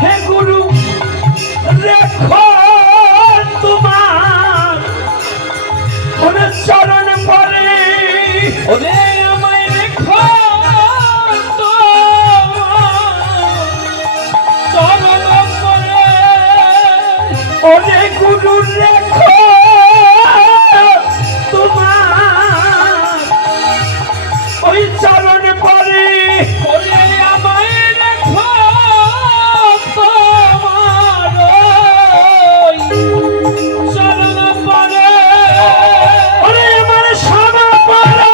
হে গুরু রেখো তোমার ওরে চরণ পরে ওরে আমায় রেখো চরণ পরে ওরে গুরু রেখো তোমার ওই চরণ পরে ওরে আমায় রেখো তোমার চরণ পরে ওরে আমার সব পরে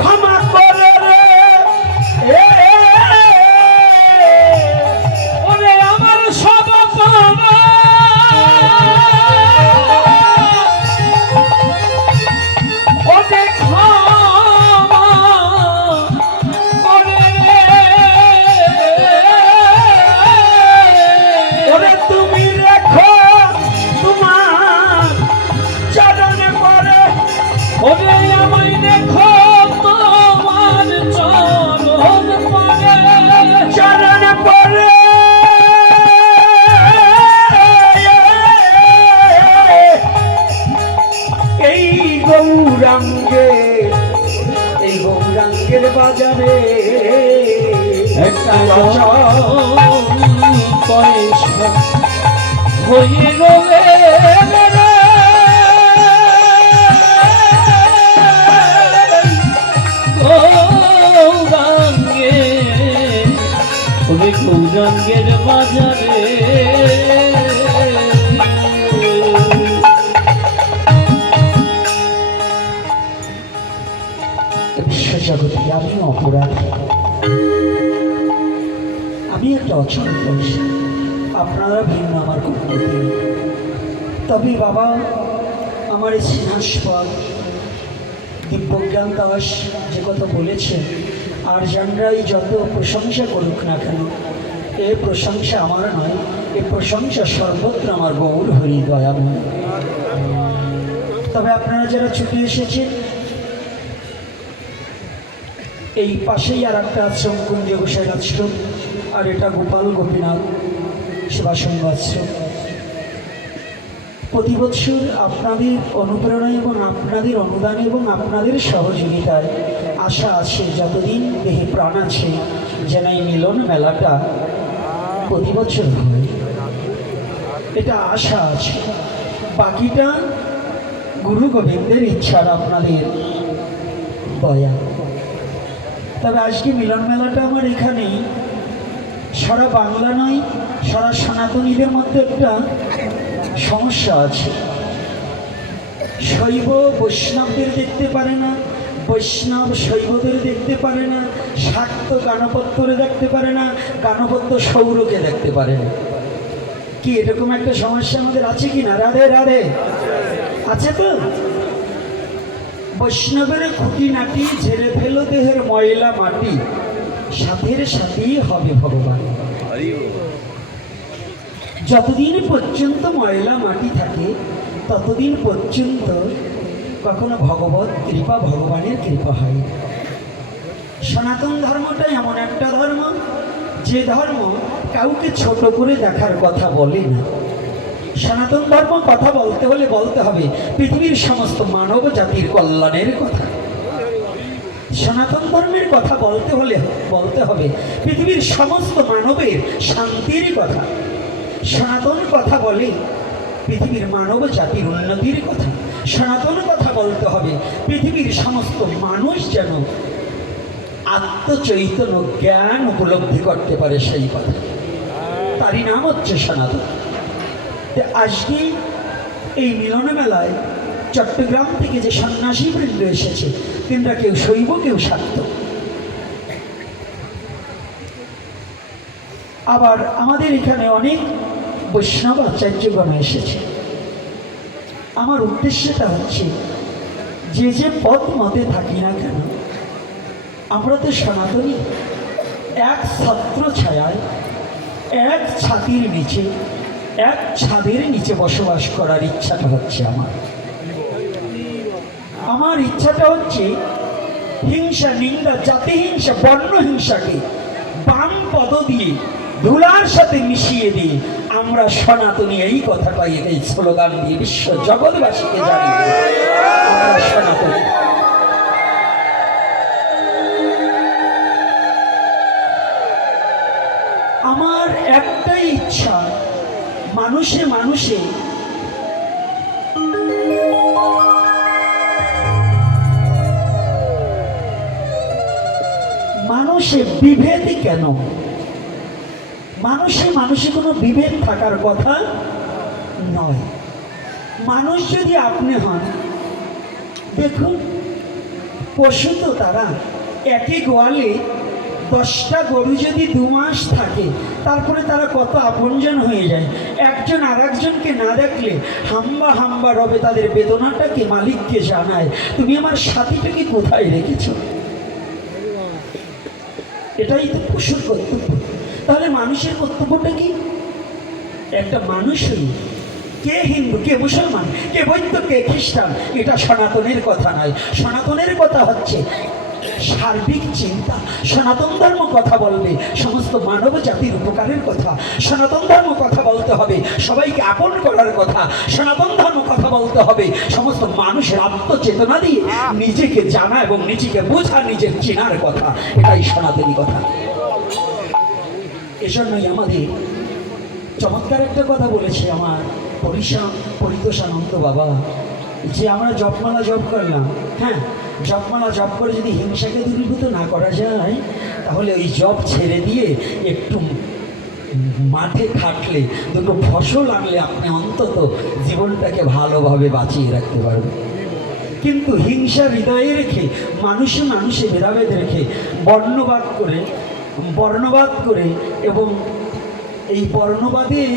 ক্ষমা করে রে ওরে আমার সব ওরে ক্ষমা করে ওরে তুমি রেখো তোমার চরণ পরে ওরে আমায় রেখো তোমার চরণ পরে চরণ পরে এই গৌরাঙ্গের বাজারে একটা পয়সা হয়ে রবে গৌরাঙ্গের বাজারে বিশ্বজগতে আমি অপরাধ, আমি একটা অচল পয়সা, আপনারা ভিন্ন আমার কোনো গতি নেই। তবে বাবা আমার এই সিংহাসপদ দিব্যজ্ঞান দাস যে কথা বলেছেন, আর জানরাই যত প্রশংসা করুক না কেন, এ প্রশংসা আমার নয়, এ প্রশংসা সর্বত্র আমার গৌর হরি দয়াময়। তবে আপনারা যারা ছুটে এসেছেন, এই পাশেই আর একটা আশ্রম কুঞ্জ গোসাইর আশ্রম, আর এটা গোপাল গোপীনাথ সেবাসঙ্গ আশ্রম। প্রতি বৎসর আপনাদের অনুপ্রেরণায় এবং আপনাদের অনুদানে এবং আপনাদের সহযোগিতায় আশা আছে, যতদিন দেহে প্রাণ আছে যেন এই মিলন মেলাটা প্রতি বছর হয়, এটা আশা আছে। বাকিটা গুরু গোবিন্দের ইচ্ছার আপনাদের দয়া। তবে আজকে মিলন মেলাটা আমার এখানেই, সারা বাংলা নয়, সারা সনাতনীদের মধ্যে একটা সমস্যা আছে। শৈব বৈষ্ণবদের দেখতে পারে না, বৈষ্ণব শৈবদের দেখতে পারে না, শাক্ত গানপত্যরে দেখতে পারে না, গানপত্য সৌরকে দেখতে পারে না। কি এরকম একটা সমস্যা আমাদের আছে কি না? রাধে রাধে আছে তো। বৈষ্ণবের খুঁটিনাটি ঝেড়ে ফেলো দেহের ময়লা মাটি, সাথের সাথেই হবে ভগবান। যতদিন পর্যন্ত ময়লা মাটি থাকে ততদিন পর্যন্ত কখনো ভগবত কৃপা, ভগবানের কৃপা হয়। সনাতন ধর্মটাই এমন একটা ধর্ম, যে ধর্ম কাউকে ছোট করে দেখার কথা বলে না। সনাতন ধর্ম কথা বলতে হলে বলতে হবে পৃথিবীর সমস্ত মানব জাতির কল্যাণের কথা। সনাতন ধর্মের কথা বলতে হলে বলতে হবে পৃথিবীর সমস্ত মানবের শান্তির কথা। সনাতন কথা বলে পৃথিবীর মানব জাতির উন্নতির কথা। সনাতন কথা বলতে হবে পৃথিবীর সমস্ত মানুষ যেন আত্মচৈতন্য জ্ঞান উপলব্ধি করতে পারে, সেই কথা। তারই নাম হচ্ছে সনাতন। আজকে এই মিলন মেলায় চট্টগ্রাম থেকে যে সন্ন্যাসী বৃন্দ এসেছে, তিনটা কেউ শৈব, কেউ শাক্ত। আবার আমাদের এখানে অনেক বৈষ্ণব আচার্যগণ এসেছে। আমার উদ্দেশ্যটা হচ্ছে, যে যে পথ মতে থাকি না কেন, আমরা তো সনাতনী। এক ছত্র ছায়ায়, এক ছাতির নিচে, এক ছাদের নিচে বসবাস করার ইচ্ছাটা হচ্ছে আমার। আমার ইচ্ছাটা হচ্ছে হিংসা, নিন্দা, জাতি হিংসা, বর্ণ হিংসাকে বাম পদ দিয়ে ধুলার সাথে মিশিয়ে দিয়ে আমরা সনাতনী এই কথাটাই এই স্লোগান দিয়ে বিশ্ব জগৎবাসীকে জানি আমরা সনাতনী। আমার একটাই ইচ্ছা, মানুষে মানুষে মানুষে বিভেদই কেন? মানুষে মানুষে কোনো বিভেদ থাকার কথা নয়। মানুষ যদি আপনি হন, দেখুন পশু তো তারা একই গোয়ালে 10টা গরু যদি 2 মাস থাকে তারপরে তারা কত আপনজন হয়ে যায়। একজন আর একজনকে না দেখলে হাম্বা হাম্বা রবে, তাদের বেদনাটাকে মালিককে জানায়, তুমি আমার সাথীটাকে কোথায় রেখেছ? এটাই তো পশুর কর্তব্য। তাহলে মানুষের কর্তব্যটা কি? একটা মানুষই, কে হিন্দু, কে মুসলমান, কে বৌদ্ধ, কে খ্রিস্টান, এটা সনাতনের কথা নয়। সনাতনের কথা হচ্ছে সার্বিক চিন্তা। সনাতন ধর্ম কথা বলবে সমস্ত মানব জাতির উপকারের কথা। সনাতন ধর্ম কথা বলতে হবে সবাইকে আপন করার কথা। সনাতন ধর্ম কথা বলতে হবে সমস্ত মানুষের আত্মচেতনা দিয়ে নিজেকে জানা এবং নিজেকে বোঝা, নিজের চেনার কথা। এটাই সনাতনী কথা। এজন্যই আমাদের চমৎকার একটা কথা বলেছে আমার পরিতোষানন্দ বাবা, যে আমরা জপমালা জপ করলাম, হ্যাঁ জপমালা জপ করে যদি হিংসাকে দূরীভূত না করা যায়, তাহলে ওই জপ ছেড়ে দিয়ে একটু মাঠে খাটলে, দুটো ফসল আনলে আপনি অন্তত জীবনটাকে ভালোভাবে বাঁচিয়ে রাখতে পারবেন। কিন্তু হিংসা হৃদয়ে রেখে, মানুষে মানুষে ভেদাভেদ রেখে, বর্ণবাদ করে এবং এই বর্ণবাদের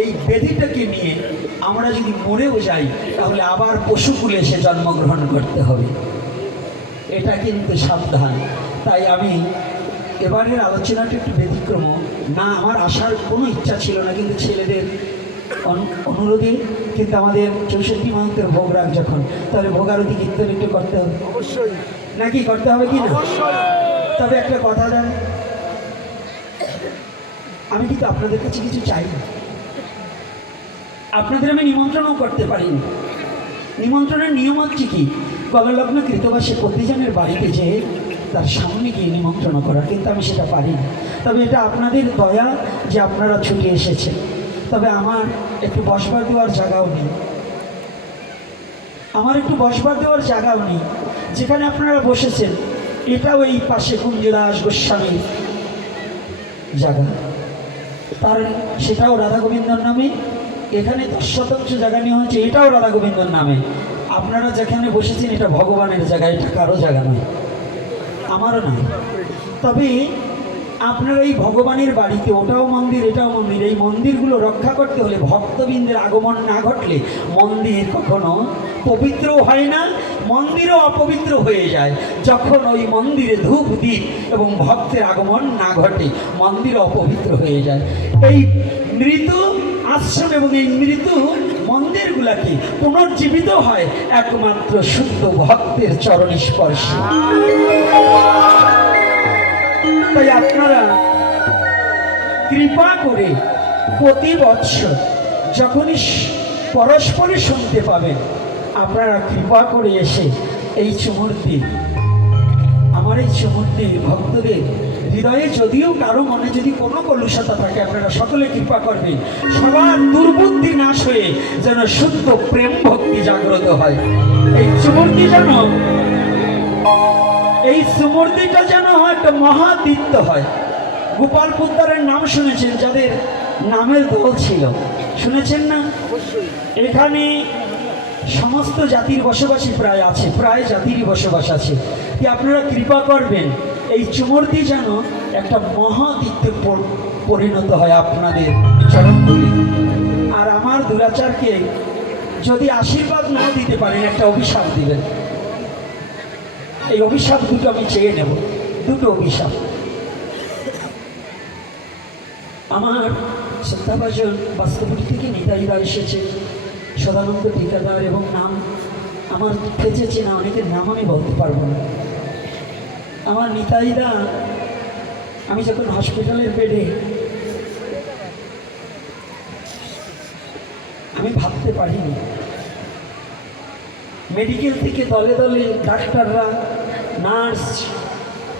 এই ব্যাধিটাকে নিয়ে আমরা যদি মরেও যাই, তাহলে আবার পশুকুলে এসে জন্মগ্রহণ করতে হবে। এটা কিন্তু সাবধান। তাই আমি এবারের আলোচনাটা একটু ব্যতিক্রম না, আমার আসার কোনো ইচ্ছা ছিল না, কিন্তু ছেলেদের অনুরোধে, কিন্তু আমাদের 64 মান্তের ভোগ রাখ যখন, তাহলে ভোগারতি কীর্তন একটু করতে হবে অবশ্যই, নাকি করতে হবে কি না? তবে একটা কথা দেন, আমি কিন্তু আপনাদের কাছে কিছু চাই না। আপনাদের আমি নিমন্ত্রণও করতে পারি না। নিমন্ত্রণের নিয়ম হচ্ছে কি, কললগ্ন কৃতবাসে প্রতিজনের বাড়িতে যেয়ে তার সামনে গিয়ে নিমন্ত্রণ করা, কিন্তু আমি সেটা পারি না। তবে এটা আপনাদের দয়া যে আপনারা ছুটে এসেছেন। তবে আমার একটু বসবার দেওয়ার জায়গাও নেই, যেখানে আপনারা বসেছেন এটাও এই পাশে কুঞ্জদাস গোস্বামীর জায়গা, তার সেটাও রাধা গোবিন্দর নামে। এখানে 10% জায়গা নেওয়া হচ্ছে, এটাও রাধা গোবিন্দর নামে। আপনারা যেখানে বসেছেন এটা ভগবানের জায়গা, এটা কারো জায়গা নয়, আমারও নয়। তবে আপনারা এই ভগবানের বাড়িতে, ওটাও মন্দির এটাও মন্দির, এই মন্দিরগুলো রক্ষা করতে হলে ভক্তবৃন্দের আগমন না ঘটলে মন্দির কখনো পবিত্রও হয় না, মন্দিরও অপবিত্র হয়ে যায়। যখন ওই মন্দিরে ধূপ দ্বীপ এবং ভক্তের আগমন না ঘটে, মন্দির অপবিত্র হয়ে যায়। এই মৃত্যু আশ্রম এবং এই মৃত্যু মন্দিরগুলাকে পুনর্জীবিত হয় একমাত্র শুদ্ধ ভক্তের চরণ স্পর্শে। তাই আপনারা কৃপা করে প্রতি বৎসর যখনই পরস্পরে শুনতে পাবেন, আপনারা কৃপা করে এসে এই চুমূর্তি, আমার এই চুমূর্তি ভক্তদের হৃদয়ে যদিও কারো মনে যদি কোনো কলুষতা থাকে, আপনারা সকলে কৃপা করবেন, সবার দুর্বুদ্ধি নাশ হয়ে যেন শুদ্ধ প্রেম ভক্তি জাগ্রত হয়। এই সুমূর্তিটা যেন একটা মহাতীর্থ হয়। গোপাল পোদ্দারের নাম শুনেছেন, যাদের নামের দল ছিল, শুনেছেন না? এখানে সমস্ত জাতির বসবাসী প্রায় জাতিরই বসবাস আছে। কি আপনারা কৃপা করবেন এই চুমূর্তি যেন একটা মহাতীর্থে পরিণত হয় আপনাদের চরণধুলি। আর আমার দুরাচারকে যদি আশীর্বাদ না দিতে পারেন, একটা অভিশাপ দিবেন। এই অভিশাপ দুটো আমি চেয়ে নেব, দুটো অভিশাপ। আমার শ্রদ্ধাভাজন বাস্তবটি থেকে নিতাইরা এসেছে, সদানন্দ ঠিকাদার এবং নাম আমার বেঁচে চেনা অনেকের নাম আমি বলতে পারবো না। আমার নিতাইদা, আমি যখন হসপিটালের বেডে, আমি ভাবতে পারিনি মেডিকেল থেকে দলে দলে ডাক্তাররা, নার্স,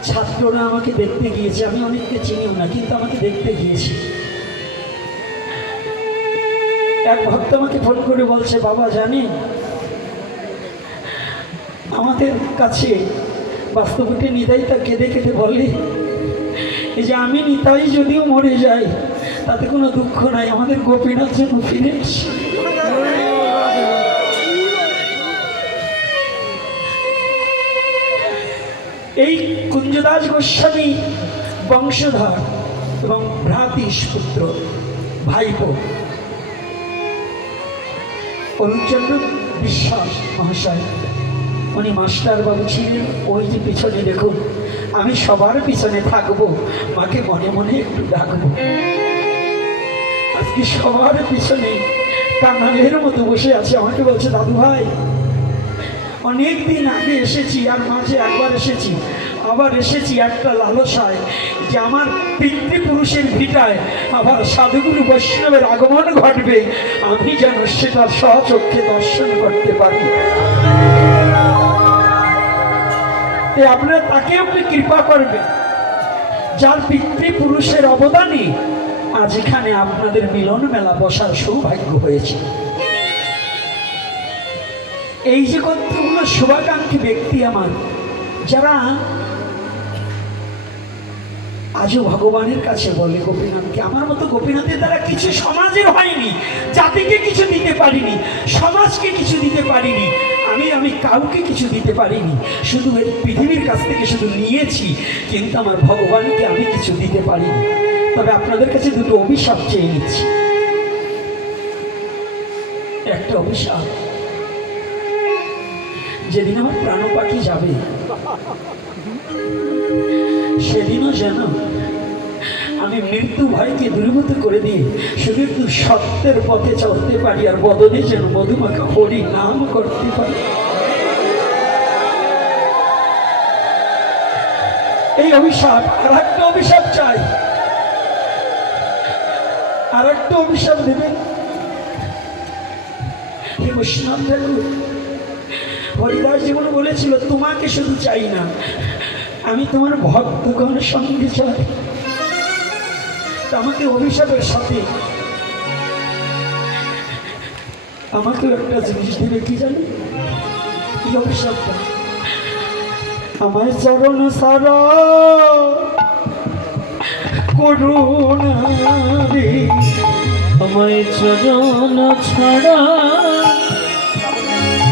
ছাত্ররা আমাকে দেখতে গিয়েছে। আমি অনেককে চিনিও না, কিন্তু আমাকে দেখতে গিয়েছি। এক ভক্ত আমাকে ফোন করে বলছে, বাবা জানেন আমাদের কাছে বাস্তবকে নিতাইটা কেঁদে কেঁদে বলে এই যে আমি নিতাই যদিও মরে যাই তাতে কোনো দুঃখ নাই, আমাদের গোপীনাথ যেন ফিরে আসে। এই কুঞ্জদাস গোস্বামী বংশধর এবং ভ্রাতিস পুত্র ভাইপো অরুণচন্দ্র বিশ্বাস মহাশয়, উনি মাস্টার বাবু ছিলেন। ওই যে পিছনে দেখুন, আমি সবার পিছনে থাকবো, মাকে মনে মনে একটু ডাকবো। আজকে সবার পিছনে কাঙালের মতো বসে আছে। আমাকে বলছে, দাদু ভাই অনেক দিন আগে এসেছি, আর মাঝে একবার এসেছি, আবার এসেছি একটা লালসায় যে আমার পিতৃপুরুষের ভিটায় আবার সাধুগুরু বৈষ্ণবের আগমন ঘটবে, আমি যেন সেটা স্বচক্ষে দর্শন করতে পারি। আপনারা তাকে আপনি কৃপা করবেন, যার পিতৃপুরুষের অবদানে আজ এখানে আপনাদের মিলন মেলা বসার সৌভাগ্য হয়েছে। এই যে কতগুলো শুভাকাঙ্ক্ষী ব্যক্তি আমার, যারা আজও ভগবানের কাছে বলে গোপীনাথকে, আমার মতো গোপীনাথের দ্বারা কিছু সমাজের হয়নি, জাতিকে কিছু দিতে পারিনি, সমাজকে কিছু দিতে পারিনি, আমি কাউকে কিছু দিতে পারিনি, শুধু এই পৃথিবীর কাছ থেকে শুধু নিয়েছি, কিন্তু আমার ভগবানকে আমি কিছু দিতে পারিনি। তবে আপনাদের কাছে দুটো অভিশাপ চেয়ে নিচ্ছি। একটা অভিশাপ, যেদিন আমার প্রাণ পাখি যাবে সেদিনও যেন আমি মৃত্যু ভয়কে দূরীভূত করে দিয়ে শুধু একটু সত্যের পথে চলতে পারি, আর বদলে যেন মধুমাখা হরি নাম করতে পারি। এই অভিশাপ। আর একটা অভিশাপ চাই, আর একটা অভিশাপ দেবেন। বৈষ্ণব ঠাকুর হরিদাস জীবন বলেছিল, তোমাকে শুধু চাই না, আমি তোমার ভক্তগণের সঙ্গে চাই। আমাকে অভিশাপের সাথে আমাকে একটা জিনিস দেবে, কি জানি কি অভিশাপটা? আমায় চরণ সারা করুণা রে, আমায় চরণ ছাড়া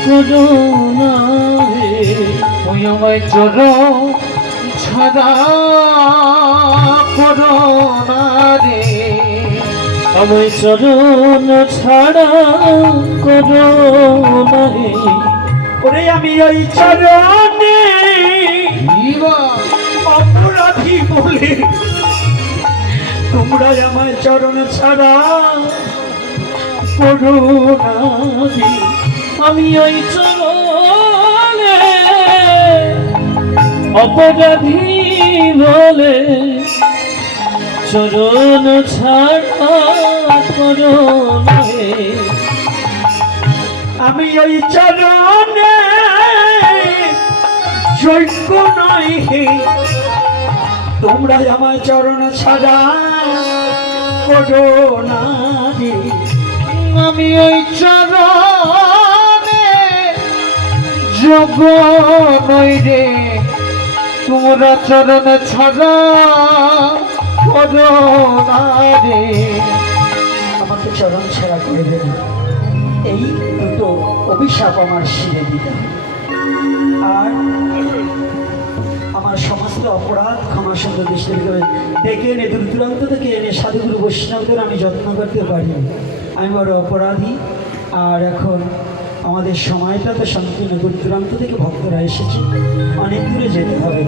করুণা রে, ওই আমায় চরণ ছাড়া করুণা রে, আমায় চরণ ছাড়া করুণা রে। ওরে আমি ওই চরণে অপরাধী বলে তোমরা আমায় চরণ ছাড়া করুণা রে। আমি ওই চরণে অপরাধী বলে চরণ ছাড়া করুণা রে। আমি ওই চরণে যোগ্য নই, তোমরা আমার চরণ ছাড়া করুণা রে। আমি ওই চরণে যোগ্য নই রে, তোমরা চরণ ছাড়া করুণা রে। আমাকে চরণ ছাড়া করে দেবে, এই দুটো অভিশাপ আমার শিরে দিতে। আর আমার সমস্ত অপরাধ ক্ষমা সুন্দর দৃষ্টি করে ডেকে এনে দূর দূরান্ত থেকে এনে সাধুগুরু বৈষ্ণবদের আমি যত্ন করতে পারি। আমি বড় অপরাধী। আর এখন আমাদের সময়টা তো সংকীর্ণ, দূর দূরান্ত থেকে ভক্তরা এসেছে, অনেক দূরে যেতে হবে।